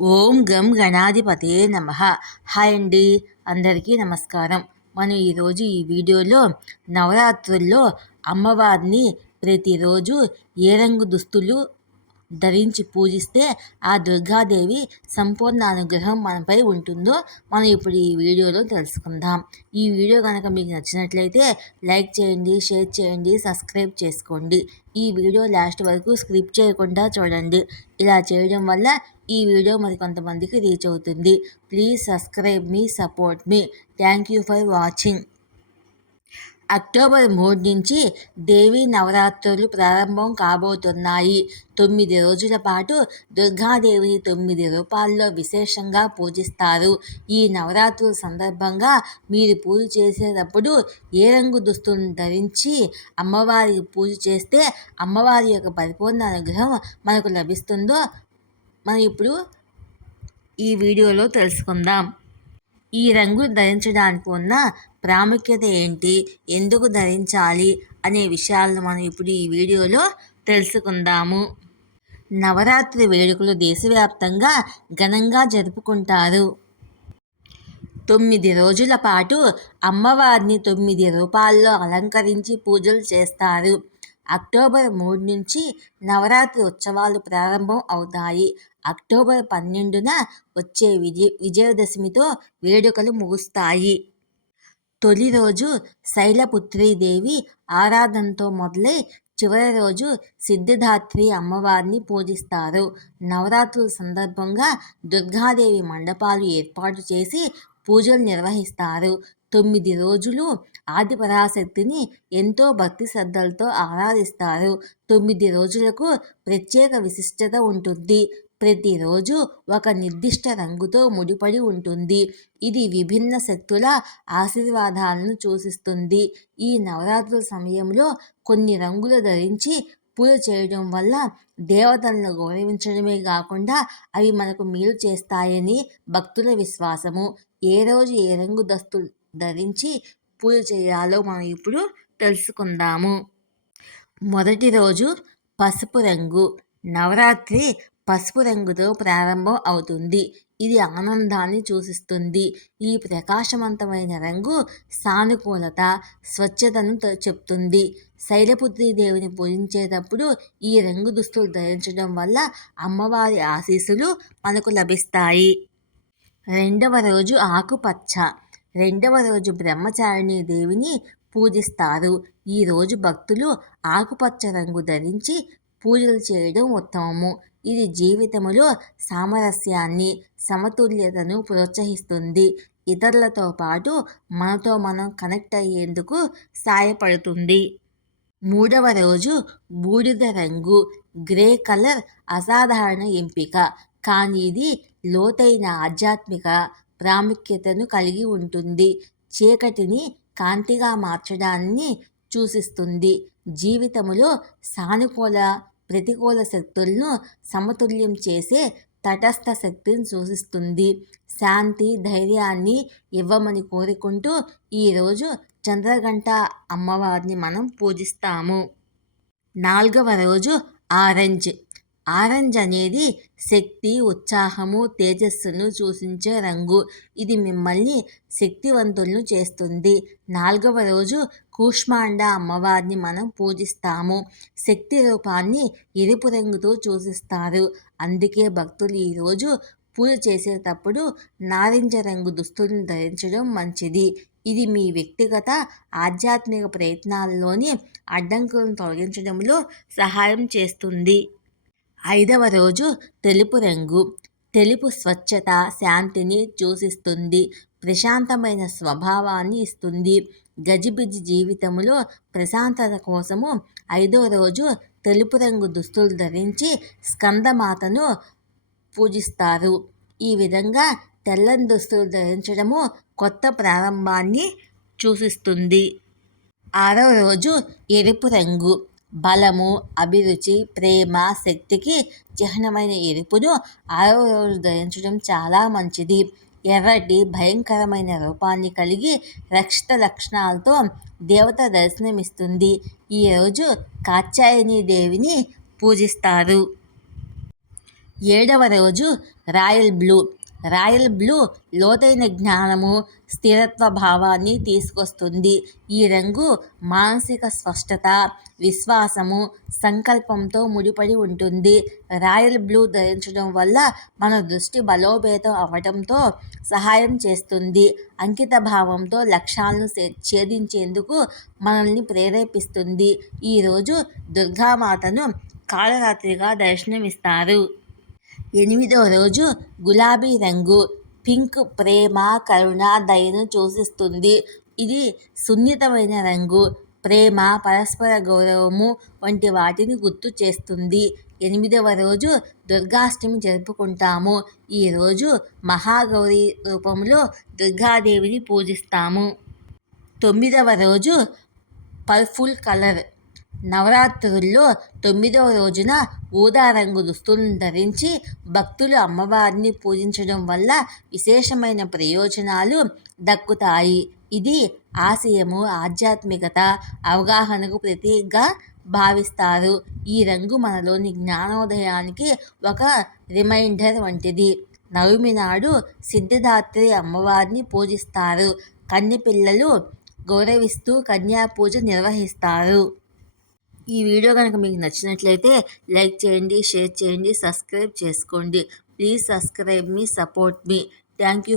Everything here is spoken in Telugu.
ఓం గం గణాధిపతే నమః. హాయ్ అండి, అందరికీ నమస్కారం. మనం ఈరోజు ఈ వీడియోలో నవరాత్రుల్లో అమ్మవారిని ప్రతిరోజు ఏ రంగు దుస్తులు ధరించి పూజిస్తే ఆ దుర్గాదేవి సంపూర్ణ అనుగ్రహం మనపై ఉంటుందో మనం ఇప్పుడు ఈ వీడియోలో తెలుసుకుందాం. ఈ వీడియో కనుక మీకు నచ్చినట్లయితే లైక్ చేయండి, షేర్ చేయండి, సబ్స్క్రైబ్ చేసుకోండి. ఈ వీడియో లాస్ట్ వరకు స్కిప్ చేయకుండా చూడండి. ఇలా చేయడం వల్ల ఈ వీడియో మరి కొంతమందికి రీచ్ అవుతుంది. Please subscribe me, support me. Thank you for watching. October 3 నుంచి దేవీ నవరాత్రులు ప్రారంభం కాబోతున్నాయి. 9 రోజుల పాటు దుర్గాదేవిని 9 రూపాల్లో విశేషంగా పూజిస్తారు. ఈ నవరాత్రుల సందర్భంగా మీరు పూజ చేసేటప్పుడు ఏ రంగు దుస్తులను ధరించి అమ్మవారికి పూజ చేస్తే అమ్మవారి యొక్క పరిపూర్ణ అనుగ్రహం మనకు లభిస్తుందో మనం ఇప్పుడు ఈ వీడియోలో తెలుసుకుందాం. ఈ రంగు ధరించడానికి ఉన్న ప్రాముఖ్యత ఏంటి, ఎందుకు ధరించాలి అనే విషయాలను మనం ఇప్పుడు ఈ వీడియోలో తెలుసుకుందాము. నవరాత్రి వేడుకలు దేశవ్యాప్తంగా ఘనంగా జరుపుకుంటారు. 9 రోజుల పాటు అమ్మవారిని 9 రూపాల్లో అలంకరించి పూజలు చేస్తారు. అక్టోబర్ 3 నుంచి నవరాత్రి ఉత్సవాలు ప్రారంభం అవుతాయి. అక్టోబర్ 12న వచ్చే విజయదశమితో వేడుకలు ముగుస్తాయి. తొలి రోజు శైలపుత్రీదేవి ఆరాధనతో మొదలై చివరి రోజు సిద్ధిదాత్రి అమ్మవారిని పూజిస్తారు. నవరాత్రుల సందర్భంగా దుర్గాదేవి మండపాలు ఏర్పాటు చేసి పూజలు నిర్వహిస్తారు. 9 రోజులు ఆదిపరాశక్తిని ఎంతో భక్తి శ్రద్ధలతో ఆరాధిస్తారు. 9 రోజులకు ప్రత్యేక విశిష్టత ఉంటుంది. ప్రతిరోజు ఒక నిర్దిష్ట రంగుతో ముడిపడి ఉంటుంది. ఇది విభిన్న శక్తుల ఆశీర్వాదాలను సూచిస్తుంది. ఈ నవరాత్రుల సమయంలో కొన్ని రంగులు ధరించి పూజ చేయడం వల్ల దేవతలను గౌరవించడమే కాకుండా అవి మనకు మేలు చేస్తాయని భక్తుల విశ్వాసము. ఏ రోజు ఏ రంగు దుస్తులు ధరించి పూజ చేయాలో మనం ఇప్పుడు తెలుసుకుందాము. మొదటి రోజు పసుపు రంగు. నవరాత్రి పసుపు రంగుతో ప్రారంభం అవుతుంది. ఇది ఆనందాన్ని సూచిస్తుంది. ఈ ప్రకాశవంతమైన రంగు సానుకూలత, స్వచ్ఛతను చెప్తుంది. శైలపుత్రి దేవిని పూజించేటప్పుడు ఈ రంగు దుస్తులు ధరించడం వల్ల అమ్మవారి ఆశీస్సులు మనకు లభిస్తాయి. రెండవ రోజు ఆకుపచ్చ. రెండవ రోజు బ్రహ్మచారిణి దేవిని పూజిస్తారు. ఈ రోజు భక్తులు ఆకుపచ్చ రంగు ధరించి పూజలు చేయడం ఉత్తమము. ఇది జీవితంలో సామరస్యాన్ని, సమతుల్యతను ప్రోత్సహిస్తుంది. ఇతరులతో పాటు మనతో మనం కనెక్ట్ అయ్యేందుకు సాయపడుతుంది. మూడవ రోజు బూడిద రంగు. గ్రే కలర్ అసాధారణ ఎంపిక, కానీ ఇది లోతైన ఆధ్యాత్మిక ప్రాముఖ్యతను కలిగి ఉంటుంది. చీకటిని కాంతిగా మార్చడాన్ని సూచిస్తుంది. జీవితంలో సానుకూల, ప్రతికూల శక్తులను సమతుల్యం చేసే తటస్థ శక్తిని సూచిస్తుంది. శాంతి, ధైర్యాన్ని ఇవ్వమని కోరుకుంటూ ఈరోజు చంద్రఘంట అమ్మవారిని మనం పూజిస్తాము. నాలుగవ రోజు ఆరెంజ్. ఆరెంజ్ అనేది శక్తి, ఉత్సాహము, తేజస్సును సూచించే రంగు. ఇది మిమ్మల్ని శక్తివంతులను చేస్తుంది. నాలుగవ రోజు కూష్మాండ అమ్మవారిని మనం పూజిస్తాము. శక్తి రూపాన్ని ఎరుపు రంగుతో సూచిస్తారు. అందుకే భక్తులు ఈరోజు పూజ చేసేటప్పుడు నారింజ రంగు దుస్తులను ధరించడం మంచిది. ఇది మీ వ్యక్తిగత ఆధ్యాత్మిక ప్రయత్నాల్లోని అడ్డంకులను తొలగించడంలో సహాయం చేస్తుంది. ఐదవ రోజు తెలుపు రంగు. తెలుపు స్వచ్ఛత, శాంతిని సూచిస్తుంది. ప్రశాంతమైన స్వభావాన్ని ఇస్తుంది. గజిబిజి జీవితంలో ప్రశాంతత కోసము 5వ రోజు తెలుపు రంగు దుస్తులు ధరించి స్కందమాతను పూజిస్తారు. ఈ విధంగా తెల్లని దుస్తులు ధరించడము కొత్త ప్రారంభాన్ని సూచిస్తుంది. 6వ రోజు ఎరుపు రంగు. బలము, అభిరుచి, ప్రేమ, శక్తికి చిహ్నమైన ఎరుపును 6వ రోజు ధరించడం చాలా మంచిది. ఎర్రటి భయంకరమైన రూపాన్ని కలిగి రక్షిత లక్షణాలతో దేవత దర్శనమిస్తుంది. ఈరోజు కాత్యాయని దేవిని పూజిస్తారు. 7వ రోజు రాయల్ బ్లూ. రాయల్ బ్లూ లోతైన జ్ఞానము, స్థిరత్వ భావాన్ని తీసుకొస్తుంది. ఈ రంగు మానసిక స్పష్టత, విశ్వాసము, సంకల్పంతో ముడిపడి ఉంటుంది. రాయల్ బ్లూ ధరించడం వల్ల మన దృష్టి బలోపేతం అవ్వడంతో సహాయం చేస్తుంది. అంకిత భావంతో లక్ష్యాలను ఛేదించేందుకు మనల్ని ప్రేరేపిస్తుంది. ఈరోజు దుర్గామాతను కాళరాత్రిగా దర్శనమిస్తారు. 8వ రోజు గులాబీ రంగు. పింక్ ప్రేమ, కరుణ, దయను సూచిస్తుంది. ఇది సున్నితమైన రంగు. ప్రేమ, పరస్పర గౌరవము వంటి వాటిని గుర్తు చేస్తుంది. 8వ రోజు దుర్గాష్టమి జరుపుకుంటాము. ఈరోజు మహాగౌరి రూపంలో దుర్గాదేవిని పూజిస్తాము. 9వ రోజు పర్పుల్ కలర్. నవరాత్రుల్లో 9వ రోజున ఊదా రంగు దుస్తులను ధరించి భక్తులు అమ్మవారిని పూజించడం వల్ల విశేషమైన ప్రయోజనాలు దక్కుతాయి. ఇది ఆశయము, ఆధ్యాత్మికత, అవగాహనకు ప్రతీకగా భావిస్తారు. ఈ రంగు మనలోని జ్ఞానోదయానికి ఒక రిమైండర్ వంటిది. నవమి నాడు సిద్ధిదాత్రి అమ్మవారిని పూజిస్తారు. కన్యపిల్లలు గౌరవిస్తూ కన్యా పూజ నిర్వహిస్తారు. ఈ వీడియో కనుక మీకు నచ్చినట్లయితే లైక్ చేయండి, షేర్ చేయండి, సబ్స్క్రైబ్ చేసుకోండి. Please subscribe me, support me. Thank you.